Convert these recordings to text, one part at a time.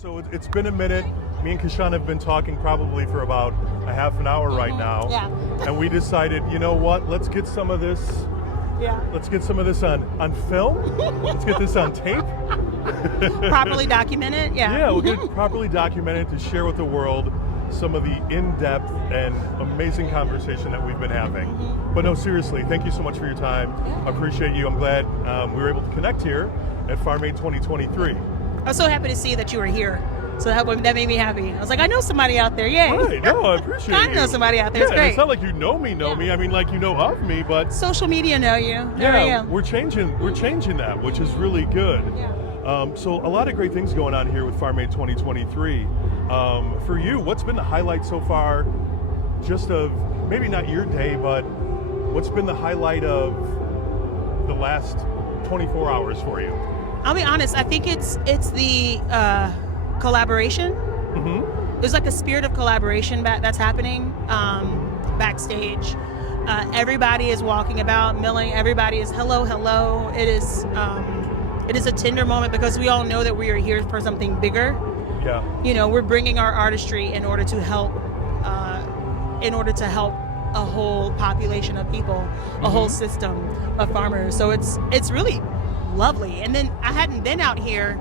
So it's been a minute. Me and Kyshona have been talking probably for about a half an hour right now. Yeah. And we decided, you know what? Let's get some of this. Yeah. Let's get some of this on film. Let's get this on tape. Properly documented. Yeah. Yeah, we'll get it properly documented to share with the world some of the in-depth and amazing conversation that we've been having. But no, seriously, thank you so much for your time. I appreciate you. I'm glad we were able to connect here at Farm Aid 2023. I was so happy to see that you were here. So that made me happy. I was like, I know somebody out there. Yay. Right, no, I appreciate I know somebody out there. It's and great. it's not like you know me. I mean, like you know of me, but Social media know you. There I yeah, am. we're changing that, which is really good. Yeah. So a lot of great things going on here with Farm Aid 2023. For you, what's been the highlight so far, just of maybe not your day, but what's been the highlight of the last 24 hours for you? I'll be honest. I think it's the collaboration. There's like a spirit of collaboration that's happening backstage. Everybody is walking about, milling. Everybody is hello, hello. It is a tender moment because we all know that we are here for something bigger. Yeah. You know, we're bringing our artistry in order to help a whole population of people, a whole system of farmers. So it's really lovely. And then I hadn't been out here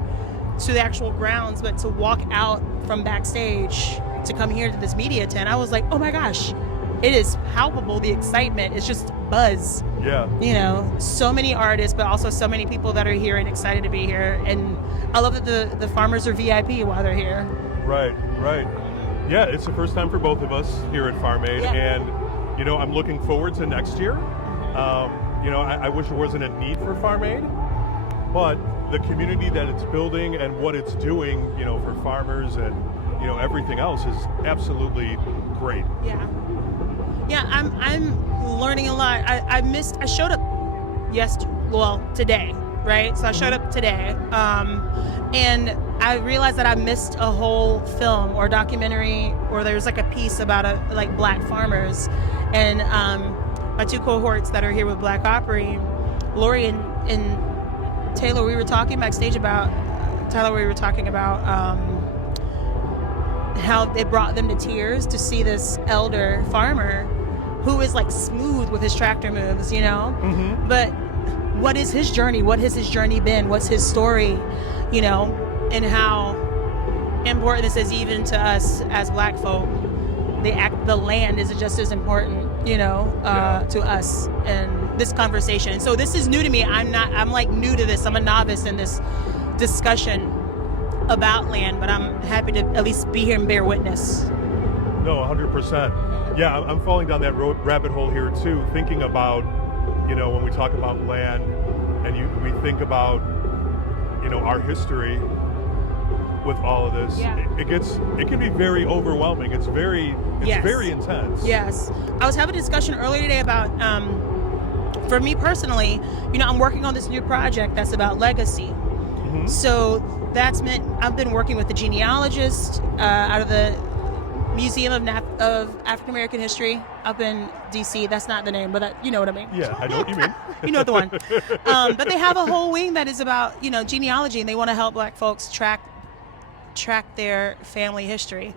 to the actual grounds, but to walk out from backstage to come here to this media tent, I was like, oh my gosh, it is palpable. The excitement is just buzz. Yeah. You know, so many artists, but also so many people that are here and excited to be here. And I love that the farmers are VIP while they're here. Right. Yeah, it's the first time for both of us here at Farm Aid, and you know, I'm looking forward to next year. You know, I wish there wasn't a need for Farm Aid, but the community that it's building and what it's doing, you know, for farmers and, you know, everything else is absolutely great. Yeah, I'm learning a lot. I showed up today, right? So I showed up today, and I realized that I missed a whole film or documentary, or there's like a piece about black farmers, and my two cohorts that are here with Black Opry, Lori and Taylor, we were talking backstage about how it brought them to tears to see this elder farmer who is like smooth with his tractor moves, you know? But what is his journey? What has his journey been? What's his story, you know? And how important this is even to us as Black folk. The land is just as important, you know, to us and this conversation. And so this is new to me. I'm like new to this. I'm a novice in this discussion about land, but I'm happy to at least be here and bear witness. No, 100%. Yeah, I'm falling down that rabbit hole here too, thinking about, you know, when we talk about land and we think about, you know, our history with all of this, it can be very overwhelming. It's very intense. Yes. I was having a discussion earlier today about, for me personally, you know, I'm working on this new project that's about legacy. So that's meant I've been working with the genealogist out of the Museum of African American History up in DC. That's not the name, but you know what I mean. Yeah, I know what you mean. You know the one. But they have a whole wing that is about, you know, genealogy, and they want to help Black folks track their family history.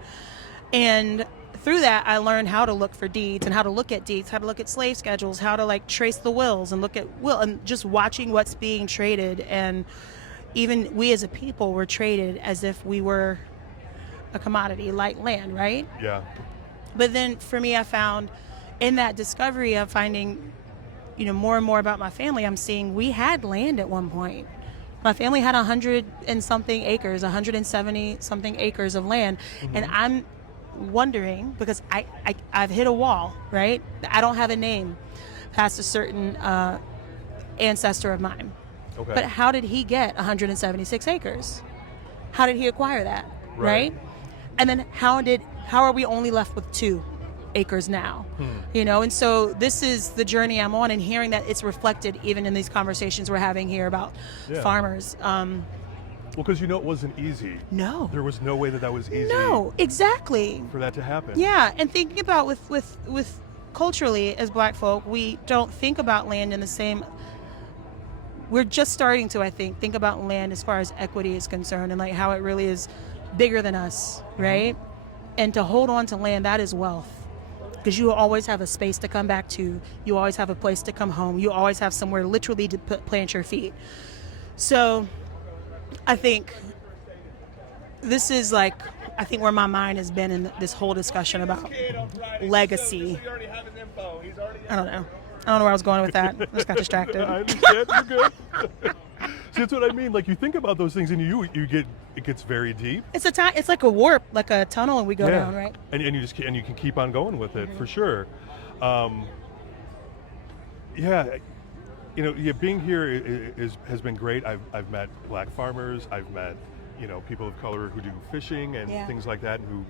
And through that, I learned how to look for deeds and how to look at deeds, how to look at slave schedules, how to like trace the wills and look at and just watching what's being traded. And even we as a people were traded as if we were a commodity like land, right? Yeah. But then for me, I found in that discovery of finding, you know, more and more about my family, I'm seeing we had land at one point. My family had 100 and something acres, 170 something acres of land. And I'm wondering, because I've hit a wall, right? I don't have a name past a certain ancestor of mine. Okay. But how did he get 176 acres? How did he acquire that, right? And then how are we only left with 2 acres now? You know, and so this is the journey I'm on, and hearing that it's reflected even in these conversations we're having here about farmers. Well, because you know it wasn't easy. No. There was no way that was easy. No, exactly. For that to happen. Yeah, and thinking about with culturally as Black folk, we don't think about land in the same. We're just starting to, I think about land as far as equity is concerned, and like how it really is bigger than us, right? And to hold on to land, that is wealth. Because you will always have a space to come back to. You always have a place to come home. You always have somewhere literally to plant your feet. So I think this is like, I think where my mind has been in this whole discussion about legacy. I don't know where I was going with that. I just got distracted. I understand. You're good. See, that's what I mean. Like, you think about those things and you get, it gets very deep. It's like a warp, like a tunnel, and we go down, right? And you just and you can keep on going with it for sure. Being here has been great. I've met black farmers. I've met people of color who do fishing and things like that, and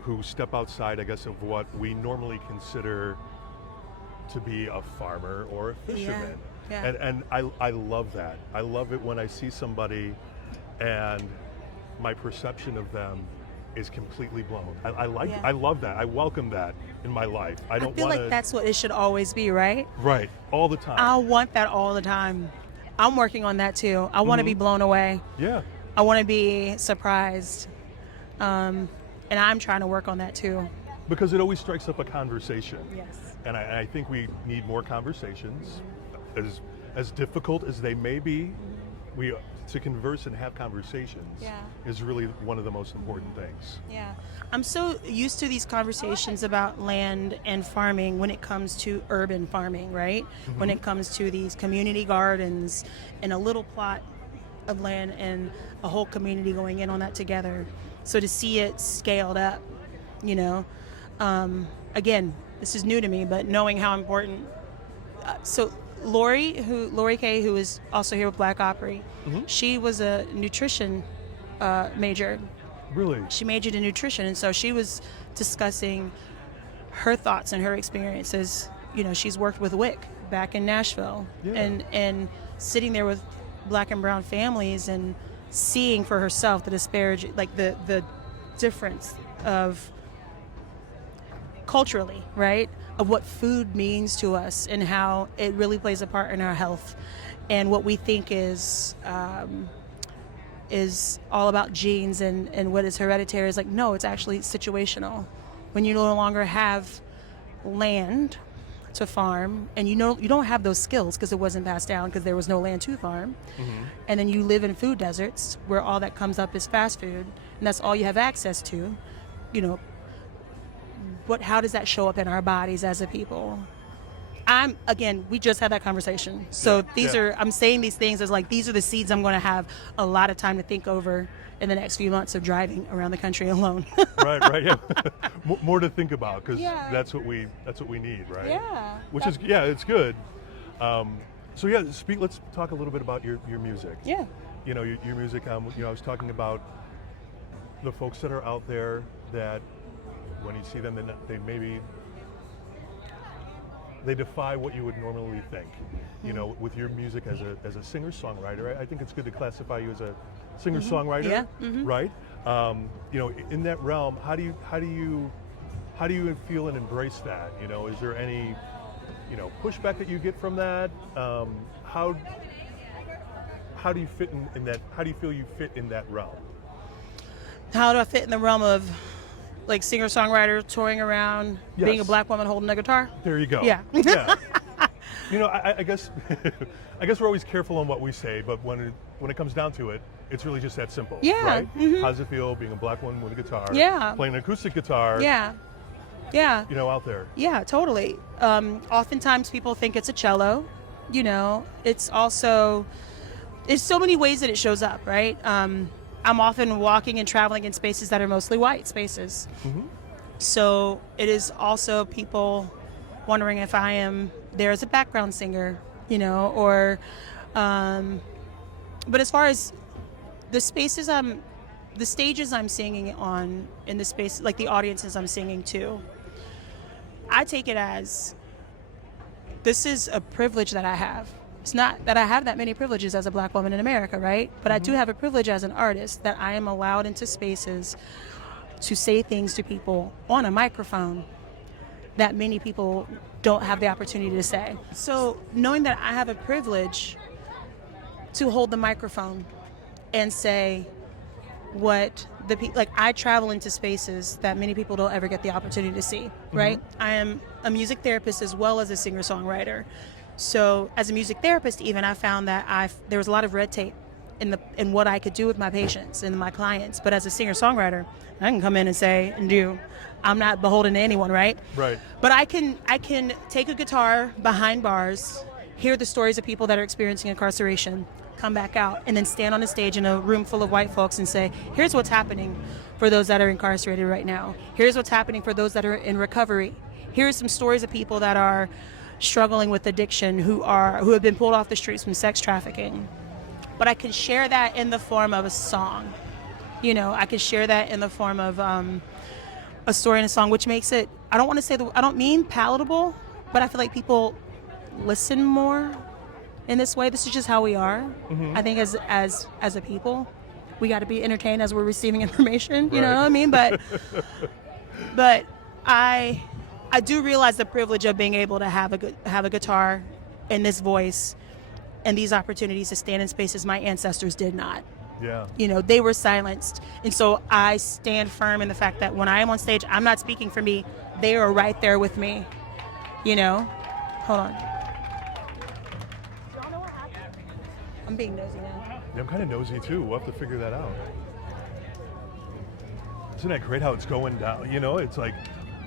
who step outside, I guess, of what we normally consider to be a farmer or a fisherman. Yeah. And I love that. I love it when I see somebody and my perception of them is completely blown. I love that. I welcome that in my life. I feel like that's what it should always be, right? Right, all the time. I want that all the time. I'm working on that too. I want to be blown away. Yeah. I want to be surprised. And I'm trying to work on that too. Because it always strikes up a conversation. Yes. And I think we need more conversations. As difficult as they may be, to converse and have conversations is really one of the most important things. Yeah. I'm so used to these conversations about land and farming when it comes to urban farming, right? Mm-hmm. When it comes to these community gardens and a little plot of land and a whole community going in on that together. So to see it scaled up, again, this is new to me, but knowing how important. So Lori Kay, who is also here with Black Opry, she was a nutrition major. Really? She majored in nutrition, and so she was discussing her thoughts and her experiences. She's worked with WIC back in Nashville, and sitting there with Black and brown families and seeing for herself the disparity, like the difference of culturally, right, of what food means to us and how it really plays a part in our health, and what we think is all about genes and what is hereditary is like, no, it's actually situational. When you no longer have land to farm, and you don't have those skills because it wasn't passed down because there was no land to farm, and then you live in food deserts where all that comes up is fast food, and that's all you have access to. How does that show up in our bodies as a people? We just had that conversation. So I'm saying these things as like, these are the seeds I'm going to have a lot of time to think over in the next few months of driving around the country alone. Right, yeah. More to think about, because that's what we need, right? Yeah. Which is, it's good. Let's talk a little bit about your music. Yeah. Your music, I was talking about the folks that are out there that when you see them, they defy what you would normally think. With your music as a singer-songwriter, I think it's good to classify you as a singer-songwriter, right? In that realm, how do you feel and embrace that? Is there any pushback that you get from that? How do you fit in that? How do you feel you fit in that realm? How do I fit in the realm of like singer-songwriter, touring around, being a black woman holding a guitar? There you go. Yeah. I guess we're always careful on what we say, but when it comes down to it, it's really just that simple. Yeah. Right? How does it feel being a black woman with a guitar? Yeah. Playing an acoustic guitar? Yeah. Out there. Yeah, totally. Oftentimes people think it's a cello. It's also, there's so many ways that it shows up, right? I'm often walking and traveling in spaces that are mostly white spaces. So it is also people wondering if I am there as a background singer, but as far as the stages I'm singing on, in the space, like the audiences I'm singing to, I take it as, this is a privilege that I have. It's not that I have that many privileges as a black woman in America, right? But I do have a privilege as an artist that I am allowed into spaces to say things to people on a microphone that many people don't have the opportunity to say. So knowing that I have a privilege to hold the microphone and say, what like I travel into spaces that many people don't ever get the opportunity to see, right? I am a music therapist as well as a singer-songwriter. So as a music therapist, even I found that there was a lot of red tape in what I could do with my patients and my clients. But as a singer-songwriter, I can come in and say and do. I'm not beholden to anyone, right? Right. But I can take a guitar behind bars, hear the stories of people that are experiencing incarceration, come back out, and then stand on a stage in a room full of white folks and say, here's what's happening for those that are incarcerated right now. Here's what's happening for those that are in recovery. Here's some stories of people that are struggling with addiction, who have been pulled off the streets from sex trafficking. But I can share that in the form of a song. You know, I can share that in the form of a story and a song, which makes it, I don't mean palatable, but I feel like people listen more in this way. This is just how we are. I think as a people, we got to be entertained as we're receiving information. You know what I mean? But I do realize the privilege of being able to have a guitar and this voice and these opportunities to stand in spaces my ancestors did not. Yeah. You know, they were silenced. And so I stand firm in the fact that when I am on stage, I'm not speaking for me. They are right there with me. You know? Hold on. I'm being nosy now. Yeah, I'm kind of nosy too. We'll have to figure that out. Isn't that great how it's going down? You know, it's like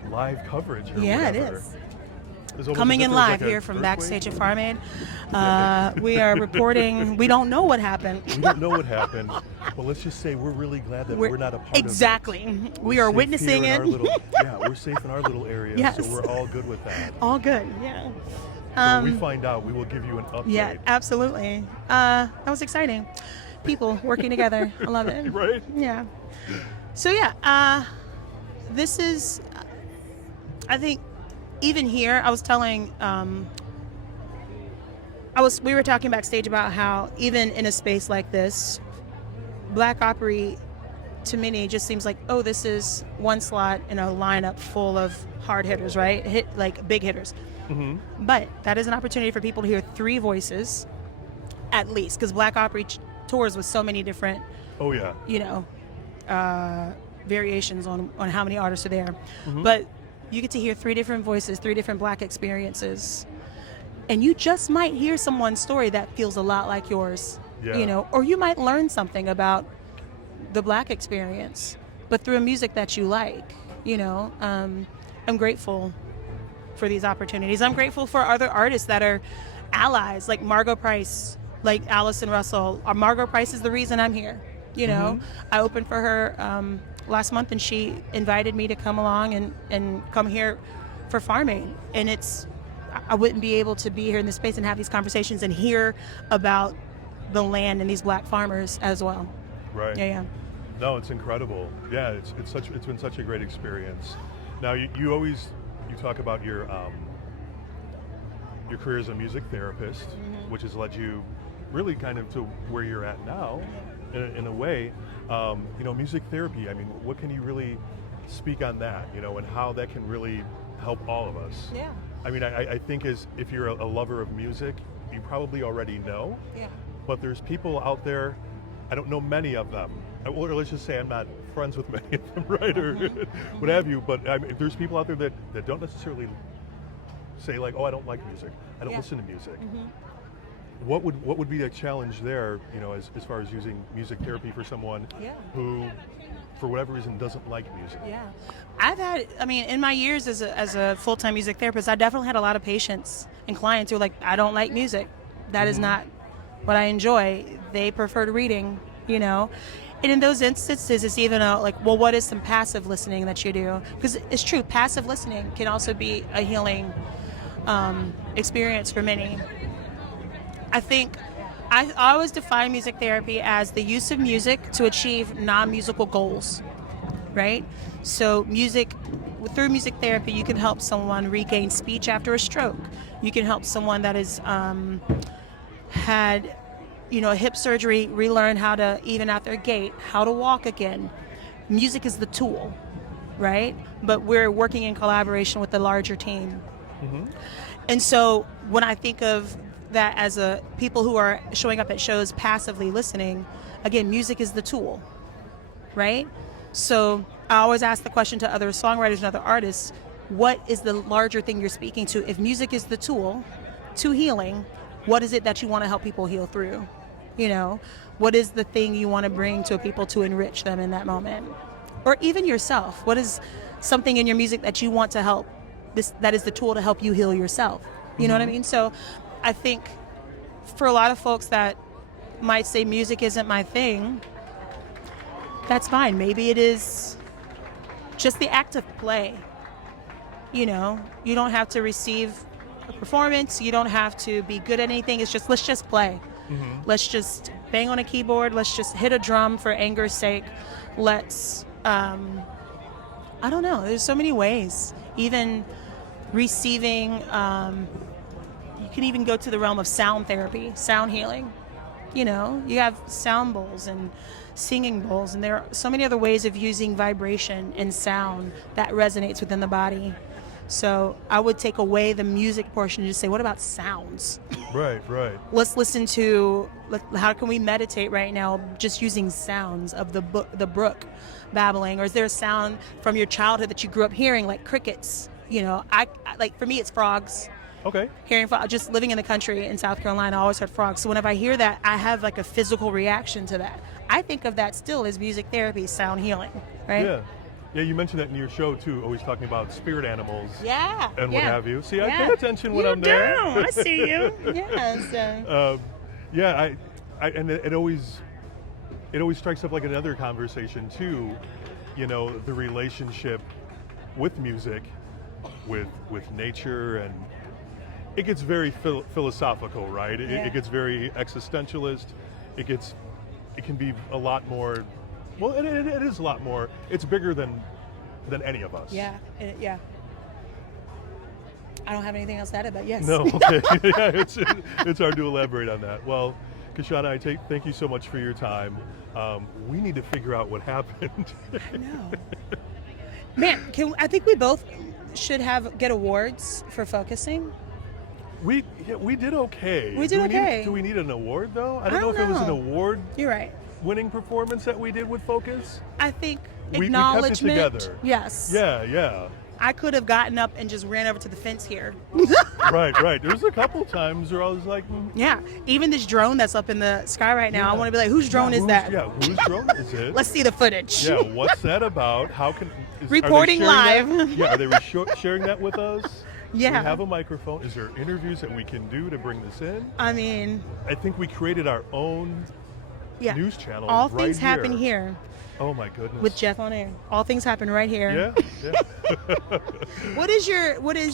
live coverage or Yeah, whatever. it is. It's almost Coming as if in there was live like a here from earthquake. backstage at Farm Aid. We are reporting. We don't know what happened. We don't know what happened, but let's just say we're really glad that we're not a part exactly. of it. We We're are safe witnessing here it. in our little, yeah, we're safe in our little area, Yes. so we're all good with that. All good. Yeah. So when we find out, we will give you an update. Yeah, absolutely. That was exciting. People working together. I love it. Right? Yeah. So yeah, this is, I think, even here, I was telling, we were talking backstage about how even in a space like this, Black Opry, to many, just seems like, oh, this is one slot in a lineup full of hard hitters, right? Like big hitters. But that is an opportunity for people to hear three voices, at least, because Black Opry tours with so many different, Oh yeah. you know, variations on how many artists are there. But you get to hear three different voices, three different Black experiences. And you just might hear someone's story that feels a lot like yours, Yeah. you know, or you might learn something about the Black experience, but through a music that you like, you know. I'm grateful for these opportunities. I'm grateful for other artists that are allies, like Margot Price, like Allison Russell. Margot Price is the reason I'm here, you know. I opened for her last month, and she invited me to come along and come here for Farm Aid. And I wouldn't be able to be here in this space and have these conversations and hear about the land and these Black farmers as well. Right. Yeah. No, it's incredible. Yeah, it's been such a great experience. Now you talk about your career as a music therapist, which has led you really kind of to where you're at now, in a way. You know, music therapy. I mean, what can you really speak on that? You know, and how that can really help all of us. Yeah. I mean, I think if you're a lover of music, you probably already know. Yeah. But there's people out there, I don't know many of them, or let's just say I'm not friends with many of them, right, or what have you, but I mean, there's people out there that don't necessarily say like, oh, I don't like music, I don't listen to music. What would be the challenge there, you know, as far as using music therapy for someone who, for whatever reason, doesn't like music? Yeah. In my years as a full-time music therapist, I definitely had a lot of patients and clients who were like, I don't like music. That is not what I enjoy. They preferred reading, you know. And in those instances, it's even well, what is some passive listening that you do? Because it's true, passive listening can also be a healing experience for many. I think I always define music therapy as the use of music to achieve non-musical goals, right? So through music therapy, you can help someone regain speech after a stroke. You can help someone that has had, you know, hip surgery, relearn how to even out their gait, how to walk again. Music is the tool, right? But we're working in collaboration with the larger team. And so when I think of that as people who are showing up at shows passively listening, again, music is the tool, right? So I always ask the question to other songwriters and other artists, what is the larger thing you're speaking to? If music is the tool to healing, what is it that you want to help people heal through? You know, what is the thing you want to bring to people to enrich them in that moment? Or even yourself, what is something in your music that you want to help, that is the tool to help you heal yourself? You know what I mean? So I think for a lot of folks that might say music isn't my thing, that's fine. Maybe it is just the act of play. You know, you don't have to receive a performance. You don't have to be good at anything. It's just, let's just play. Let's just bang on a keyboard. Let's just hit a drum for anger's sake. Let's, I don't know. There's so many ways. Even receiving, you can even go to the realm of sound therapy, sound healing. You know, you have sound bowls and singing bowls, and there are so many other ways of using vibration and sound that resonates within the body. So I would take away the music portion and just say, what about sounds? Right. Let's listen to, how can we meditate right now just using sounds of the brook babbling? Or is there a sound from your childhood that you grew up hearing, like crickets? You know, I like, for me, it's frogs. Okay. Hearing frogs, just living in the country in South Carolina, I always heard frogs. So whenever I hear that, I have like a physical reaction to that. I think of that still as music therapy, sound healing, right? Yeah, you mentioned that in your show too, always talking about spirit animals. And what have you. See, I pay attention when I'm there. I see you. So. And it always strikes up like another conversation too, you know, the relationship with music, with nature, and it gets very philosophical, right? It gets very existentialist. It can be a lot more. Well, it is a lot more. It's bigger than any of us. Yeah. I don't have anything else to add, but yes. No, okay. Yeah, it's hard to elaborate on that. Well, Kyshona, thank you so much for your time. We need to figure out what happened. I know. Man, I think we both should get awards for focusing. We did okay. We did okay. Do we need an award though? I don't know if it was an award. You're right. Winning performance that we did with Focus. I think We acknowledgement. kept it together. Yes. Yeah. I could have gotten up and just ran over to the fence here. Right. There's a couple times where I was like, Yeah. Even this drone that's up in the sky right now, I want to be like, whose drone is that? Yeah, whose drone is it? Let's see the footage. Yeah, what's that about? How can Reporting live. Are they sharing that with us? Yeah. Do we have a microphone? Is there interviews that we can do to bring this in? I mean, I think we created our own news channel. All right things happen here. Oh my goodness. With Jeff on air. All things happen right here. Yeah. What is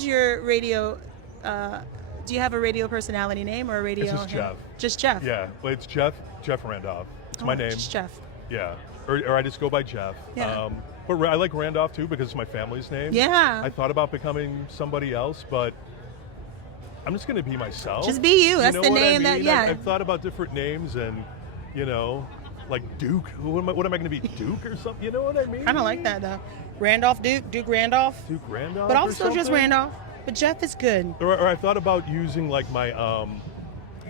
your radio? Do you have a radio personality name or a radio? It's just Jeff. Just Jeff. Yeah. Well, it's Jeff Randolph. It's my name. Just Jeff. Yeah. Or I just go by Jeff. Yeah. But I like Randolph too because it's my family's name. Yeah. I thought about becoming somebody else, but I'm just going to be myself. Just be you. That's the name I've thought about different names and, like Duke. What am I going to be? Duke or something? You know what I mean? Kind of like that though. Randolph Duke Randolph. Duke Randolph. But also just Randolph. But Jeff is good. Or I thought about using like my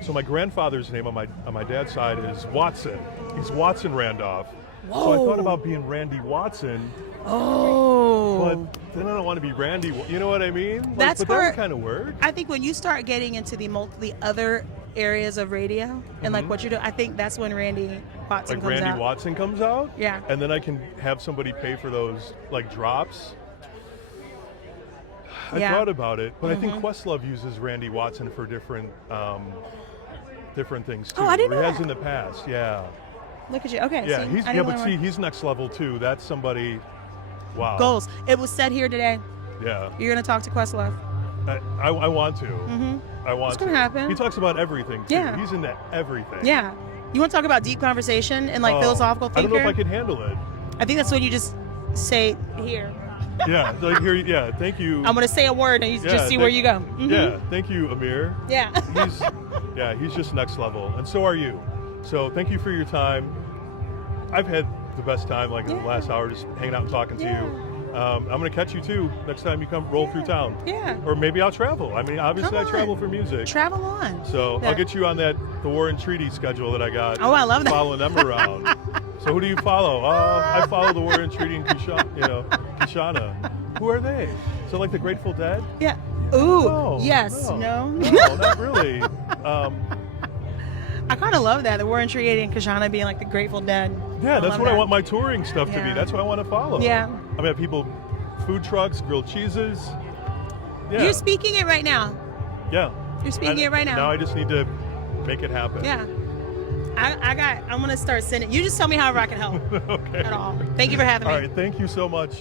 so my grandfather's name on my dad's side is Watson. He's Watson Randolph. Whoa. So I thought about being Randy Watson. Oh. But then I don't want to be Randy. You know what I mean? That would kind of work. I think when you start getting into the other areas of radio and like what you do, I think that's when Randy Watson comes out. Randy Watson comes out? Yeah. And then I can have somebody pay for those like drops. I thought about it, but I think Questlove uses Randy Watson for different things too. Oh, I didn't know He has that. in the past, yeah. Look at you. Okay. Yeah, he's next level too. That's somebody. Wow. Goals. It was said here today. Yeah. You're gonna talk to Questlove. I want to. I want It's gonna happen. He talks about everything too. Yeah. He's into everything. Yeah. You want to talk about deep conversation and like philosophical thinker? I don't know if I could handle it. I think that's when you just say here. Yeah, like here. Yeah, thank you. I'm gonna say a word and you just see where you go. Yeah, thank you, Amir. Yeah. He's just next level, and so are you. So thank you for your time. I've had the best time, like in the last hour, just hanging out and talking to you. I'm gonna catch you too next time you come roll through town. Yeah. Or maybe I'll travel. I mean, obviously I travel for music. Travel on. So I'll get you on the War and Treaty schedule that I got. Oh, I love that. Following them around. So who do you follow? I follow the Warrior and Treaty and Kyshona. Who are they? So like the Grateful Dead? Yeah. Ooh. No, yes. No. No, not really. I kind of love that. The Warren Treaty and Kyshona being like the Grateful Dead. Yeah, that's love what I that. want my touring stuff to be. Yeah. That's what I want to follow. Yeah. I mean, people, food trucks, grilled cheeses. Yeah. You're speaking it right now. Yeah. You're speaking it right now. Now I just need to make it happen. Yeah. I'm going to start sending. You just tell me however I can help Okay. at all. Thank you for having me. All right. Thank you so much.